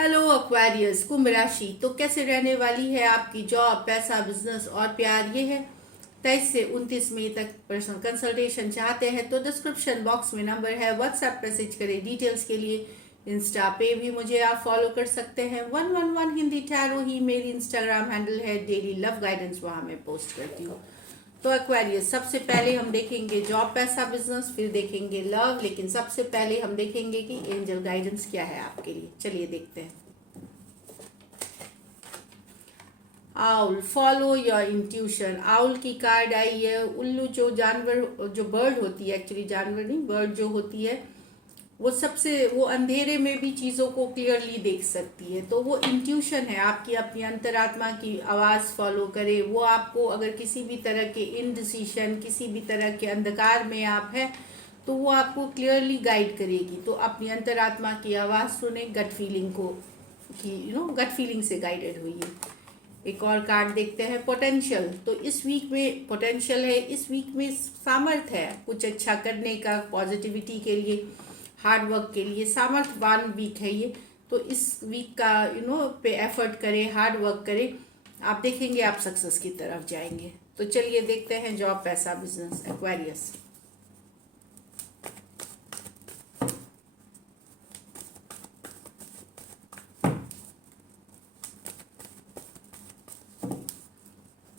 Hello Aquarius कुंभ राशि। तो कैसे रहने वाली है आपकी जॉब, पैसा, बिजनेस और प्यार। ये है 23 से 29 मई तक। पर्सनल कंसल्टेशन चाहते हैं तो डिस्क्रिप्शन बॉक्स में नंबर है, व्हाट्सएप मैसेज करें डिटेल्स के लिए। इंस्टा पे भी मुझे आप फॉलो कर सकते हैं। 111 हिंदी टैरो ही मेरी इंस्टाग्राम हैंडल है। डेली लव गाइडेंस वहाँ मैं पोस्ट करती हूँ। तो एक्वेरियस, सबसे पहले हम देखेंगे जॉब, पैसा, बिजनेस, फिर देखेंगे लव। लेकिन सबसे पहले हम देखेंगे कि एंजल गाइडेंस क्या है आपके लिए। चलिए देखते हैं। Owl, follow your intuition. Owl की कार्ड आई है। उल्लू जो जानवर, जो बर्ड होती है, एक्चुअली जानवर नहीं, बर्ड जो होती है, वो अंधेरे में भी चीज़ों को क्लियरली देख सकती है। तो वो इंट्यूशन है आपकी, अपनी अंतरात्मा की आवाज़ फॉलो करे। वो आपको अगर किसी भी तरह के इनडिसीशन, किसी भी तरह के अंधकार में आप हैं, तो वो आपको क्लियरली गाइड करेगी। तो अपनी अंतरात्मा की आवाज़ सुने, गट फीलिंग को कि गट फीलिंग से गाइडेड हुई है। एक और कार्ड देखते हैं, पोटेंशियल। तो इस वीक में पोटेंशियल है, इस वीक में सामर्थ्य है कुछ अच्छा करने का, पॉजिटिविटी के लिए, हार्ड वर्क के लिए। सामर्थ्यवान वीक है ये। तो इस वीक का पे एफर्ट करें, हार्ड वर्क करें, आप देखेंगे आप सक्सेस की तरफ जाएंगे। तो चलिए देखते हैं जॉब, पैसा, business, Aquarius.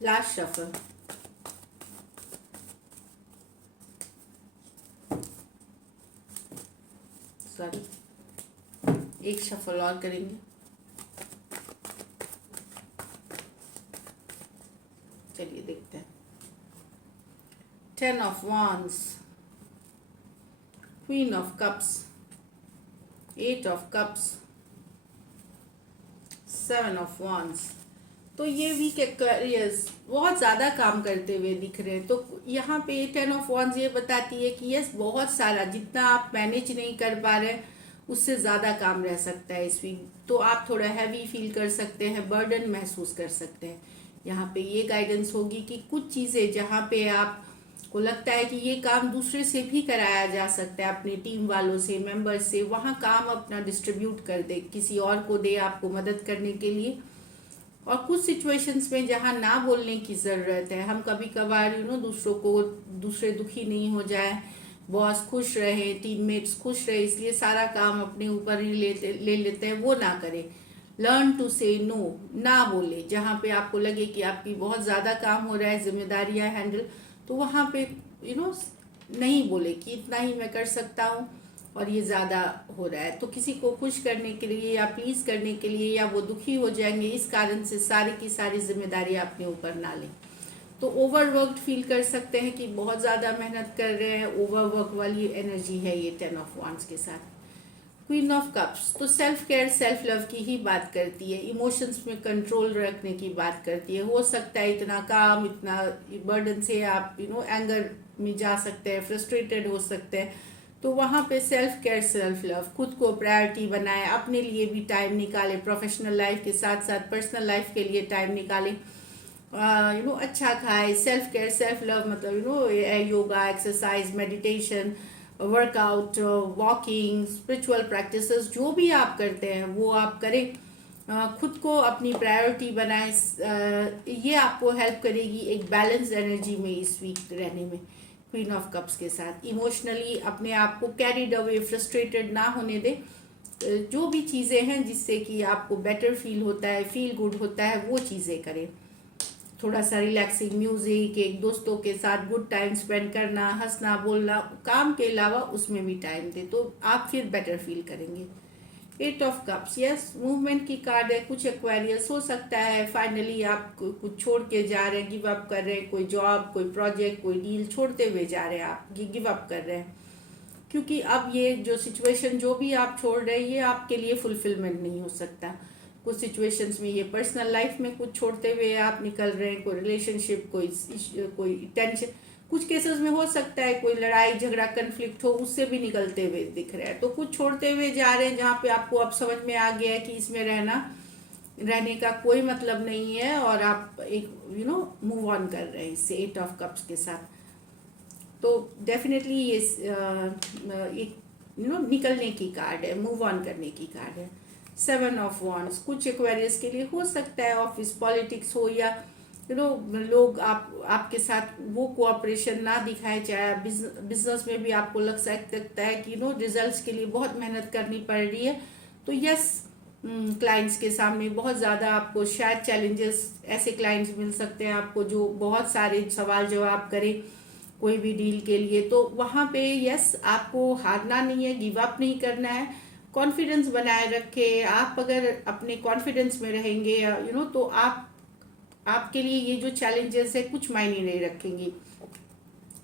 Last shuffle. Sorry, एक शफल और करेंगे। चलिए देखते हैं। 10 of wands, queen of cups, 8 of cups, 7 of wands। तो ये वीक एक्वेरियस बहुत ज़्यादा काम करते हुए दिख रहे हैं। तो यहाँ पे 10 ऑफ wands ये बताती है कि यस, बहुत सारा, जितना आप मैनेज नहीं कर पा रहे हैं उससे ज़्यादा काम रह सकता है इस वीक। तो आप थोड़ा हैवी फील कर सकते हैं, बर्डन महसूस कर सकते हैं। यहाँ पे ये गाइडेंस होगी कि कुछ चीज़ें जहाँ पे आपको लगता है कि ये काम दूसरे से भी कराया जा सकता है, अपने टीम वालों से, मेंबर्स से, वहाँ काम अपना डिस्ट्रीब्यूट कर दे, किसी और को दे आपको मदद करने के लिए। और कुछ सिचुएशंस में जहाँ ना बोलने की ज़रूरत है, हम कभी कभार दूसरों को, दूसरे दुखी नहीं हो जाए, बॉस खुश रहे, टीममेट्स खुश रहे, इसलिए सारा काम अपने ऊपर ही ले लेते हैं, वो ना करें। लर्न टू से नो, ना बोले। जहाँ पे आपको लगे कि आपकी बहुत ज़्यादा काम हो रहा है, जिम्मेदारियाँ हैंडल, तो वहाँ पे नहीं बोले कि इतना ही मैं कर सकता हूँ और ये ज़्यादा हो रहा है। तो किसी को खुश करने के लिए या प्लीज़ करने के लिए, या वो दुखी हो जाएंगे इस कारण से, सारी की सारी जिम्मेदारी अपने ऊपर ना लें। तो ओवरवर्कड फील कर सकते हैं कि बहुत ज़्यादा मेहनत कर रहे हैं, ओवरवर्क वाली एनर्जी है ये 10 ऑफ wands के साथ। क्वीन ऑफ कप्स तो सेल्फ केयर, सेल्फ लव की ही बात करती है, इमोशंस में कंट्रोल रखने की बात करती है। हो सकता है इतना काम, इतना बर्डन से आप एंगर में जा सकते हैं, फ्रस्ट्रेटेड हो सकते हैं। तो वहाँ पे सेल्फ केयर, सेल्फ लव, खुद को प्रायोरिटी बनाएं, अपने लिए भी टाइम निकालें, प्रोफेशनल लाइफ के साथ साथ पर्सनल लाइफ के लिए टाइम निकालें। अच्छा खाए। सेल्फ केयर, सेल्फ लव मतलब yoga, exercise, meditation, workout, walking, spiritual practices, जो भी आप करते हैं वो आप करें। खुद को अपनी प्रायोरिटी बनाएं। ये आपको हेल्प करेगी एक बैलेंस एनर्जी में इस वीक रहने में। क्वीन ऑफ कप्स के साथ इमोशनली अपने आप को कैरिड अवे, फ्रस्ट्रेटेड ना होने दे। जो भी चीज़ें हैं जिससे कि आपको बेटर फील होता है, फील गुड होता है, वो चीज़ें करें। थोड़ा सा रिलैक्सिंग म्यूजिक, एक दोस्तों के साथ गुड टाइम स्पेंड करना, हंसना बोलना, काम के अलावा उसमें भी टाइम दे, तो आप फिर बेटर फील करेंगे। 8 ऑफ कप्स, यस, मूवमेंट की कार्ड है। कुछ एक्वेरियस हो सकता है फाइनली आप कुछ छोड़ के जा रहे हैं, गिव अप कर रहे हैं, कोई जॉब, कोई प्रोजेक्ट, कोई डील छोड़ते हुए जा रहे हैं, आप गिव अप कर रहे हैं। क्योंकि अब ये जो सिचुएशन जो भी आप छोड़ रहे हैं, ये आपके लिए फुलफिलमेंट नहीं हो सकता। कुछ सिचुएशंस में ये पर्सनल लाइफ में कुछ छोड़ते हुए आप निकल रहे हैं, कोई रिलेशनशिप, कोई टेंशन, कुछ केसेस में हो सकता है कोई लड़ाई झगड़ा कन्फ्लिक्ट हो, उससे भी निकलते हुए दिख रहा है। तो कुछ छोड़ते हुए जा रहे हैं जहाँ पे आपको अब समझ में आ गया है कि इसमें रहने का कोई मतलब नहीं है, और आप एक मूव ऑन कर रहे हैं इससे 8 ऑफ कप्स के साथ। तो डेफिनेटली ये एक निकलने की कार्ड है, मूव ऑन करने की कार्ड है। सेवन ऑफ वॉन्ड्स कुछ एक्वेरियस के लिए हो सकता है ऑफिस पॉलिटिक्स हो या लोग आपके साथ वो कोऑपरेशन ना दिखाए, चाहे बिजनेस में भी आपको लग सकता है कि रिजल्ट्स के लिए बहुत मेहनत करनी पड़ रही है। तो यस, क्लाइंट्स के सामने बहुत ज़्यादा आपको शायद चैलेंजेस, ऐसे क्लाइंट्स मिल सकते हैं आपको जो बहुत सारे सवाल जवाब करें कोई भी डील के लिए। तो वहाँ पे यस, आपको हारना नहीं है, गिव अप नहीं करना है, कॉन्फिडेंस बनाए रखे। आप अगर अपने कॉन्फिडेंस में रहेंगे तो आपके लिए ये जो चैलेंजेस है कुछ मायने नहीं रखेंगी।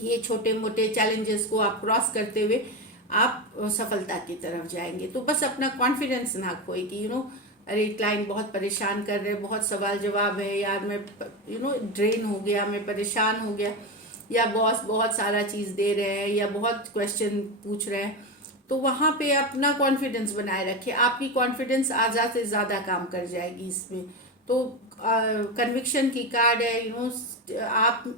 ये छोटे मोटे चैलेंजेस को आप क्रॉस करते हुए आप सफलता की तरफ जाएंगे। तो बस अपना कॉन्फिडेंस ना खोए कि अरे क्लाइंट बहुत परेशान कर रहे हैं, बहुत सवाल जवाब है यार, मैं ड्रेन हो गया, मैं परेशान हो गया, या बॉस बहुत सारा चीज़ दे रहे हैं या बहुत क्वेश्चन पूछ रहे हैं। तो वहाँ पे अपना कॉन्फिडेंस बनाए रखें, आपकी कॉन्फिडेंस आज़ाद से ज़्यादा काम कर जाएगी इसमें। तो कन्विक्शन की कार्ड है,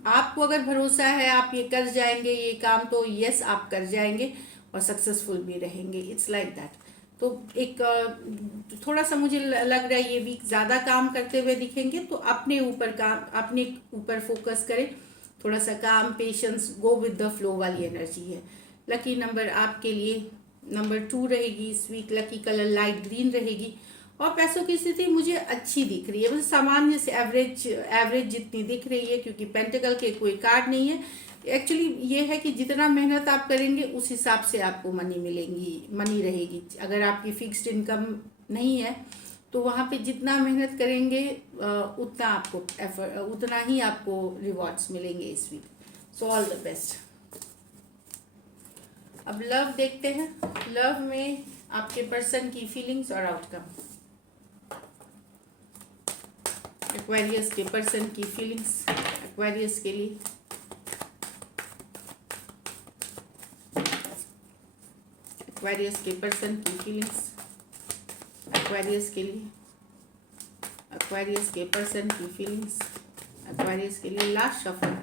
आपको अगर भरोसा है आप ये कर जाएंगे ये काम, तो यस आप कर जाएंगे और सक्सेसफुल भी रहेंगे। It's like that. तो एक थोड़ा सा मुझे लग रहा है ये वीक ज़्यादा काम करते हुए दिखेंगे, तो अपने ऊपर फोकस करें, थोड़ा सा काम, patience, go with the flow वाली एनर्जी है। लकी नंबर आपके लिए नंबर 2 रहेगी इस week. Lucky colour light green रहेगी। और पैसों की स्थिति मुझे अच्छी दिख रही है, मुझे सामान्य से एवरेज जितनी दिख रही है, क्योंकि पेंटिकल के कोई कार्ड नहीं है। एक्चुअली ये है कि जितना मेहनत आप करेंगे उस हिसाब से आपको मनी रहेगी। अगर आपकी फिक्स्ड इनकम नहीं है तो वहाँ पे जितना मेहनत करेंगे उतना ही आपको रिवॉर्ड्स मिलेंगे इस week. So all the best. अब लव देखते हैं। लव में आपके पर्सन की फीलिंग्स और आउटकम। एक्वेरियस के पर्सन की फीलिंग्स एक्वेरियस के लिए। एक्वेरियस के पर्सन की फीलिंग्स एक्वेरियस के लिए। एक्वेरियस के पर्सन की फीलिंग्स एक्वेरियस के लिए। Last shuffle.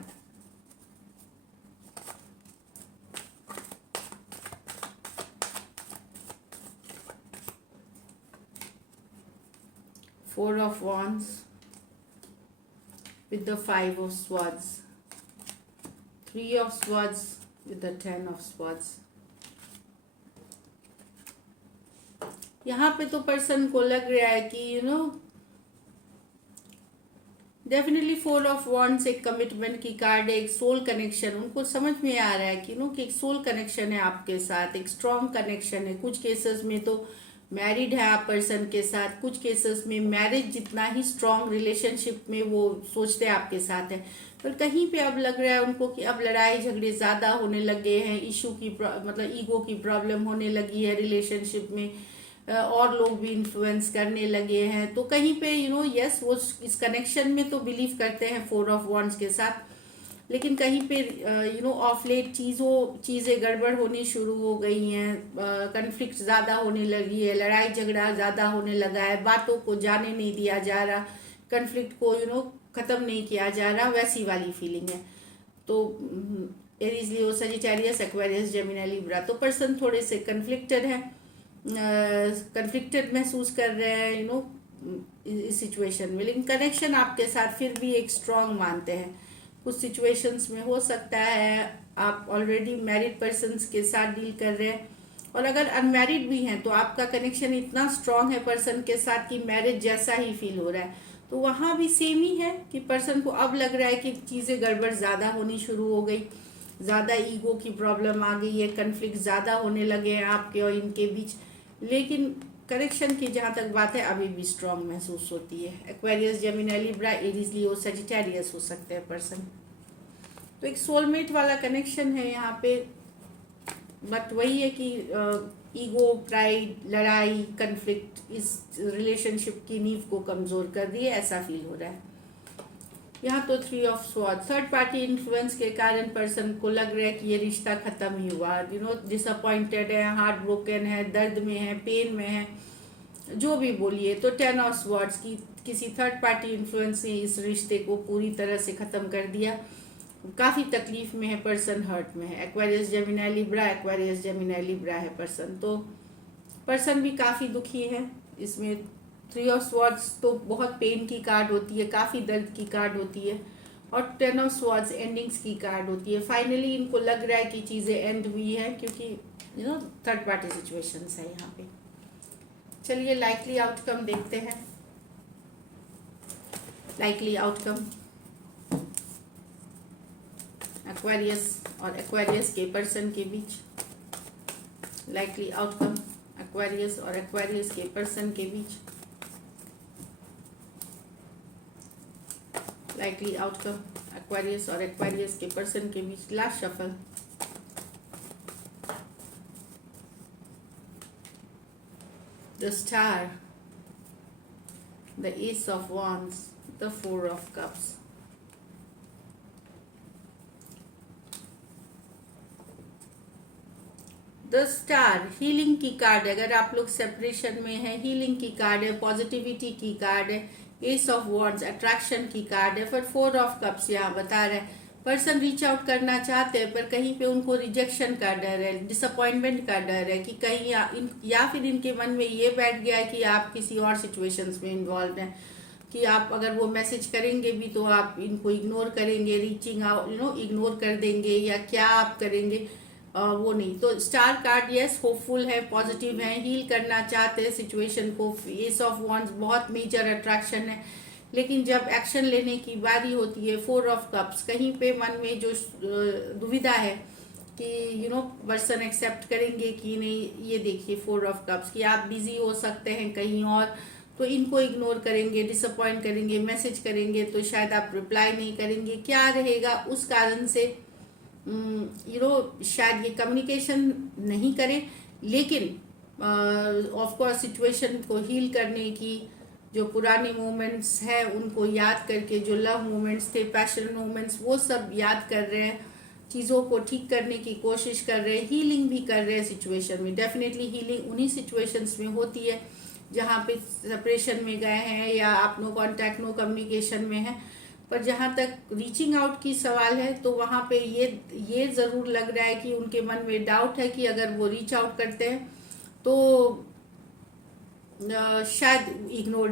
Four of Wands with the Five of Swords, Three of Swords with the Ten of Swords. यहाँ पे तो पर्सन को लग रहा है कि डेफिनेटली फोर ऑफ वॉन्ड्स एक कमिटमेंट की कार्ड है, एक सोल कनेक्शन। उनको समझ में आ रहा है कि एक सोल कनेक्शन है आपके साथ, एक स्ट्रॉन्ग कनेक्शन है। कुछ केसेस में तो मैरिड है आप पर्सन के साथ, कुछ केसेस में मैरिज जितना ही स्ट्रॉन्ग रिलेशनशिप में वो सोचते हैं आपके साथ है। पर कहीं पे अब लग रहा है उनको कि अब लड़ाई झगड़े ज़्यादा होने लगे हैं, मतलब ईगो की प्रॉब्लम होने लगी है रिलेशनशिप में, और लोग भी इन्फ्लुएंस करने लगे हैं। तो कहीं पे यस वो इस कनेक्शन में तो बिलीव करते हैं फोर ऑफ वॉन्ड्स के साथ, लेकिन कहीं पे ऑफ लेट चीज़ें गड़बड़ होनी शुरू हो गई हैं, कन्फ्लिक्ट ज़्यादा होने लगी है, लड़ाई झगड़ा ज़्यादा होने लगा है, बातों को जाने नहीं दिया जा रहा, कन्फ्लिक्ट को ख़त्म नहीं किया जा रहा, वैसी वाली फीलिंग है। तो एरीज, लियो, सजिटेरियस, एक्वेरियस, जेमिनी, लिब्रा। तो पर्सन थोड़े से कन्फ्लिक्टेड है, कन्फ्लिक्टेड महसूस कर रहे हैं इस सिचुएशन में, लेकिन कनेक्शन आपके साथ फिर भी एक स्ट्रॉन्ग मानते हैं। कुछ सिचुएशंस में हो सकता है आप ऑलरेडी मैरिड पर्सन्स के साथ डील कर रहे हैं, और अगर अनमैरिड भी हैं तो आपका कनेक्शन इतना स्ट्रॉन्ग है पर्सन के साथ कि मैरिज जैसा ही फील हो रहा है। तो वहाँ भी सेम ही है कि पर्सन को अब लग रहा है कि चीज़ें गड़बड़ ज़्यादा होनी शुरू हो गई, ज़्यादा ईगो की प्रॉब्लम आ गई है, कन्फ्लिक्ट ज़्यादा होने लगे हैं आपके और इनके बीच। लेकिन कनेक्शन की जहाँ तक बात है अभी भी स्ट्रॉन्ग महसूस होती है। एक्वेरियस, जेमिनी, लिब्रा, एरीज, लियो, सजिटेरियस हो सकते हैं पर्सन। तो एक सोलमेट वाला कनेक्शन है यहाँ पे, बट वही है कि ईगो, प्राइड, लड़ाई, कन्फ्लिक्ट इस रिलेशनशिप की नींव को कमज़ोर कर दिए, ऐसा फील हो रहा है। यहाँ तो three of sword, third party influence के कारण पर्सन को लग रहा है कि ये रिश्ता खत्म ही हुआ, डिसअपॉइंटेड है, हार्ट ब्रोकन है, दर्द में है, पेन में है, जो भी बोलिए। तो 10 ऑफ स्वॉर्ड्स की किसी थर्ड पार्टी इन्फ्लुएंस ने इस रिश्ते को पूरी तरह से ख़त्म कर दिया, काफ़ी तकलीफ में है पर्सन, हर्ट में है। Aquarius, Gemini, Libra, Aquarius, Gemini, Libra है पर्सन। तो पर्सन भी काफ़ी दुखी है, इसमें 3 ऑफ स्वॉर्ड्स तो बहुत पेन की कार्ड होती है, काफ़ी दर्द की कार्ड होती है, और 10 ऑफ स्वॉर्ड्स एंडिंग्स की कार्ड होती है। फाइनली इनको लग रहा है कि चीज़ें एंड हुई हैं, क्योंकि थर्ड पार्टी सिचुएशंस है यहाँ पे। चलिए लाइकली आउटकम देखते हैं। लाइकली आउटकम एक्वेरियस और एक्वेरियस के पर्सन के बीच। लाइकली आउटकम एक्वेरियस और एक्वेरियस के पर्सन के बीच। लाइकली आउटकम एक्वेरियस और एक्वेरियस के पर्सन के बीच। Last shuffle. The star, the ace of wands, the 4 of cups। The star healing की कार्ड है। अगर आप लोग सेपरेशन में हैं, हीलिंग की कार्ड है, पॉजिटिविटी की कार्ड है। एस ऑफ वॉन्ड्स अट्रैक्शन की कार्ड है। पर 4 of cups यहाँ बता रहे हैं पर्सन रीच आउट करना चाहते हैं, पर कहीं पे उनको रिजेक्शन का डर है, डिसअपॉइंटमेंट का डर है कि कहीं या फिर इनके मन में ये बैठ गया है कि आप किसी और सिचुएशंस में इन्वॉल्व हैं, कि आप अगर वो मैसेज करेंगे भी तो आप इनको इग्नोर करेंगे, रीचिंग आउट इग्नोर कर देंगे, या क्या आप करेंगे वो नहीं। तो स्टार कार्ड यस होपफुल है, पॉजिटिव है, हील करना चाहते हैं सिचुएशन को। एस ऑफ वॉन्ड्स बहुत मेजर अट्रैक्शन है, लेकिन जब एक्शन लेने की बारी होती है 4 of cups, कहीं पे मन में जो दुविधा है कि पर्सन एक्सेप्ट करेंगे कि नहीं। ये देखिए 4 of cups कि आप बिजी हो सकते हैं कहीं और, तो इनको इग्नोर करेंगे, डिसअपॉइंट करेंगे, मैसेज करेंगे तो शायद आप रिप्लाई नहीं करेंगे, क्या रहेगा उस कारण से शायद ये कम्युनिकेशन नहीं करें। लेकिन ऑफ कोर्स सिचुएशन को हील करने की जो पुराने मोमेंट्स हैं उनको याद करके, जो लव मोमेंट्स थे, पैशन मोमेंट्स, वो सब याद कर रहे हैं, चीज़ों को ठीक करने की कोशिश कर रहे हैं, हीलिंग भी कर रहे हैं सिचुएशन में। डेफिनेटली हीलिंग उन्हीं सिचुएशंस में होती है जहाँ पे सेपरेशन में गए हैं या आप नो कॉन्टैक्ट, नो कम्युनिकेशन में है। पर जहाँ तक रीचिंग आउट की सवाल है तो वहाँ पे ये ज़रूर लग रहा है कि उनके मन में डाउट है कि अगर वो रीच आउट करते हैं तो शायद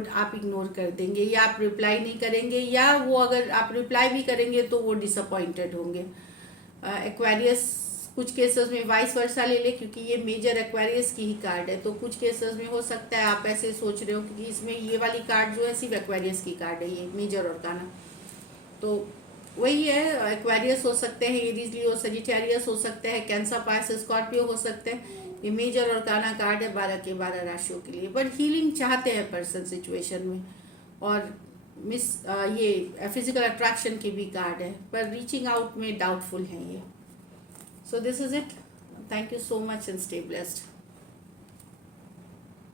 आप इग्नोर कर देंगे, या आप रिप्लाई नहीं करेंगे, या वो अगर आप रिप्लाई भी करेंगे तो वो डिसअपॉइंटेड होंगे। एक्वेरियस कुछ केसेस में वाइस वर्सा ले ले, क्योंकि ये मेजर एक्वेरियस की ही कार्ड है, तो कुछ केसेस में हो सकता है आप ऐसे सोच रहे हो, क्योंकि इसमें ये वाली कार्ड जो है सिर्फ एक्वेरियस की कार्ड है, ये मेजर आर्काना। तो वही है, एक्वेरियस हो सकते हैं, एरीज लियो सजिटेरियस हो सकते हैं, कैंसर, पाइसेस, स्कॉर्पियो हो सकते हैं। ये मेजर और काना कार्ड है 12 के 12 राशियों के लिए। पर हीलिंग चाहते हैं पर्सन सिचुएशन में, और ये फिजिकल अट्रैक्शन की भी कार्ड है, पर रीचिंग आउट में डाउटफुल है ये। So this is it. Thank you so much and stay blessed.